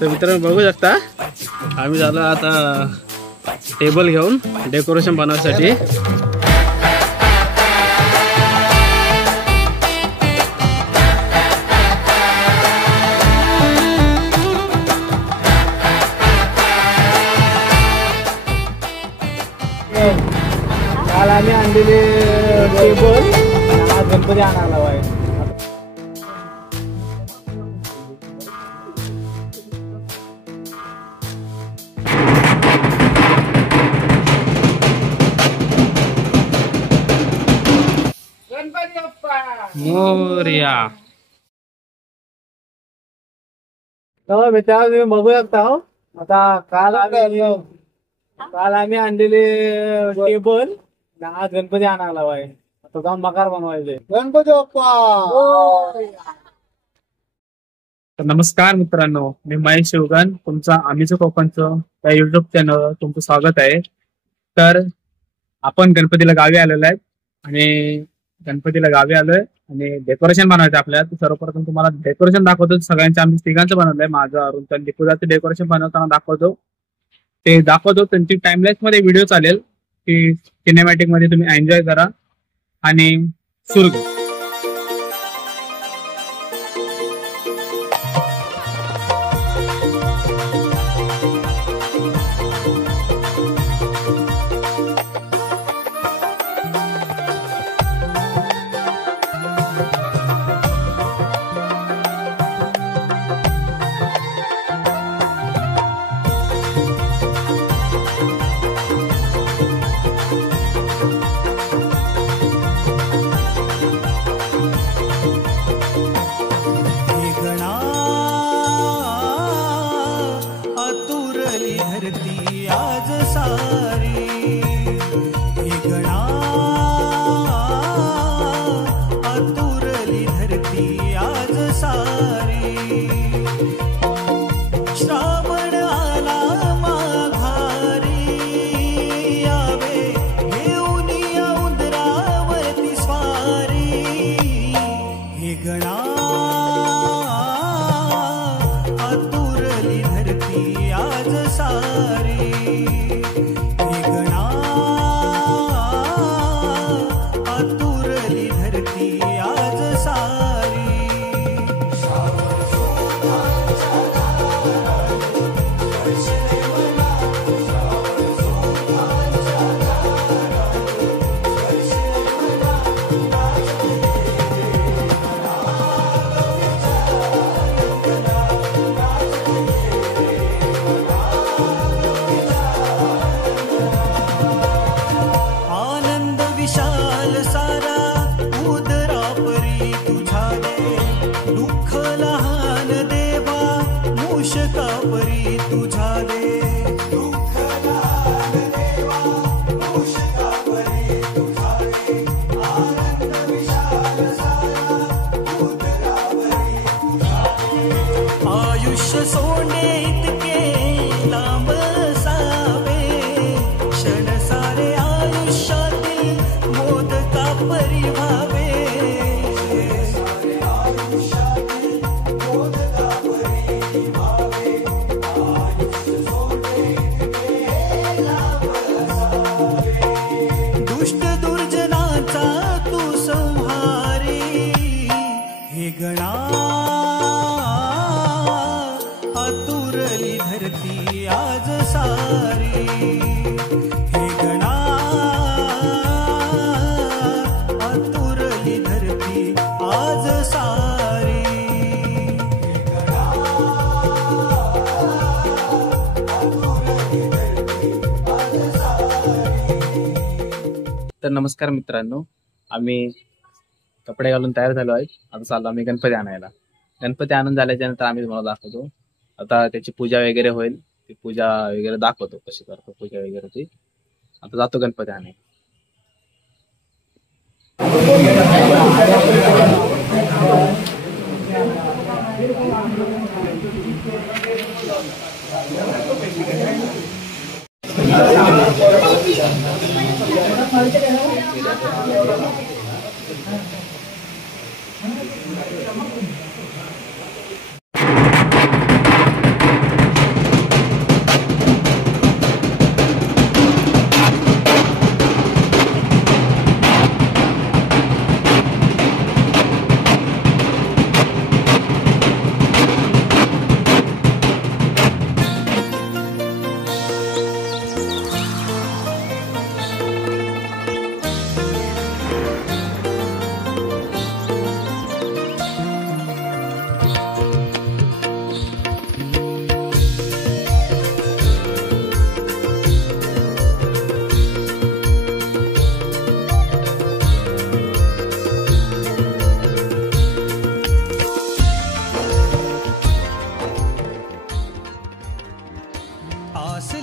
तर मित्रांनो बघू शकता आम्ही झालो आता टेबल घेऊन डेकोरेशन बनवण्यासाठी। काल आम्ही आणलेले टेबल आज गणपती आणायला आहे। गणपती बाप्पा मोरया। तर मित्रांनो तुम्ही बघू शकता हो आता काल आम्ही आणलेले टेबल आज गणपती आणायला आहे। तो जाऊन मकार बनवायचे। गणपती बाप्पा। तर नमस्कार मित्रांनो, मी महेश शिवगण, तुमचा आम्हीचं कोकणचं या युट्यूब चॅनलवर तुमचं स्वागत आहे। तर आपण गणपतीला गावी आलेलो आहे आणि गणपतीला गावी आलोय आणि डेकोरेशन बनवायचं आपल्याला। तर सर्वप्रथम तुम्हाला डेकोरेशन दाखवतो। सगळ्यांचं आम्ही तिघांचं बनवलंय, माझं अरुण तर दीपूजाचं डेकोरेशन बनवताना दाखवतो। ते दाखवतो, त्यांची टाइमलाईन मध्ये व्हिडिओ चालेल की सिनेमॅटिक मध्ये तुम्ही एन्जॉय करा आणि सुरू करा। आज सारी गणा आतुरली धरती आज सारी। श्रावण आला माघारी यावे घेऊन उंदरावरती स्वारी। हे गणा आतुरली धरती आज सारी। परी तुझा दे दुःख लहान देवा मूषका परी तुझा दे आनंद विशाल सारा उदरावरी तुझा दे। आयुष्य सोने इतके लांब सावे क्षण सारे आयुष्यातील मोदका परी व्हावे। गणा आतुरली धरती आज सारी। हे गणा आतुरली धरती आज सारी। तर नमस्कार मित्रांनो, आम्ही कपडे घालून तयार झालो आहे। आता चाललो आम्ही गणपती आणायला। गणपती आणून झाल्याच्या नंतर आम्ही तुम्हाला दाखवतो। आता त्याची पूजा वगैरे होईल, ती पूजा वगैरे दाखवतो कशी करतो पूजा वगैरे ती। आता जातो गणपती आणायला।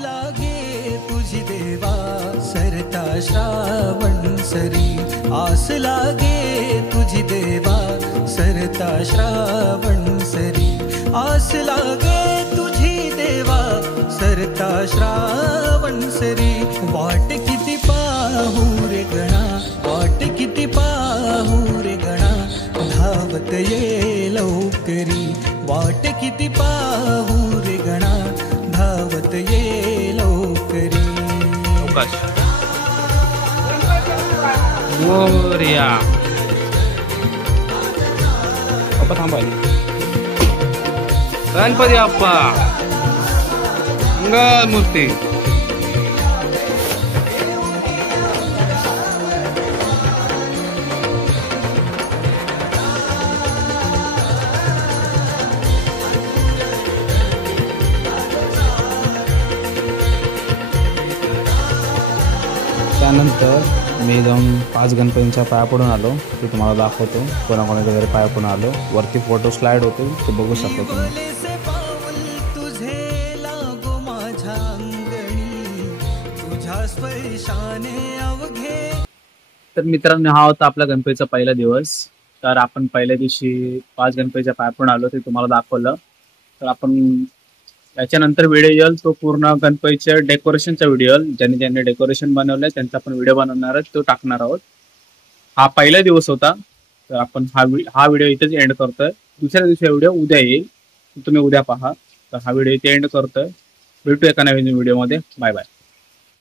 लागे तुझी देवा सरता श्रावण सरी आस लागे तुझी देवा सरता श्रावण सरी आस लागे तुझी देवा सरता श्रावण सरी वाट किती पाहू रे गणा वाट किती पाहू रे गणा धावत ये लवकरी वाट किती पाहू रे गणा धावत ये लवकरी मोरया पप्पा थांबायला गणपती बाप्पा मंगल मूर्ती त्यानंतर मी जाऊन 5 गणपतींच्या पाया पडून आलो ते तुम्हाला दाखवतो कोणाकोणाच्या घरी पाया पडून आलो वरती फोटो स्लाइड होते ते बघू शकता तुम्ही तुझे लागो माझ्या अंगणी तुझ्या स्पर्शाने अवघे तर मित्रांनो हा होता आपला गणपतीचा पहिला दिवस तर आपण पहिल्या दिवशी 5 गणपतीच्या पाया पडून आलो ते तुम्हाला दाखवलं तर आपण याच्यानंतर व्हिडिओ येईल तो पूर्ण गणपतीच्या डेकोरेशनचा व्हिडिओ ज्यांनी ज्यांनी डेकोरेशन बनवलंय त्यांचा आपण व्हिडिओ बनवणार आहे तो टाकणार आहोत हा पहिला दिवस होता तर आपण हा व्हिडिओ इथेच एंड करतोय दुसऱ्या दिवशी व्हिडिओ उद्या येईल तुम्ही उद्या पहा तर हा व्हिडिओ इथे एंड करतोय भेटू एका नवीन व्हिडिओमध्ये बाय बाय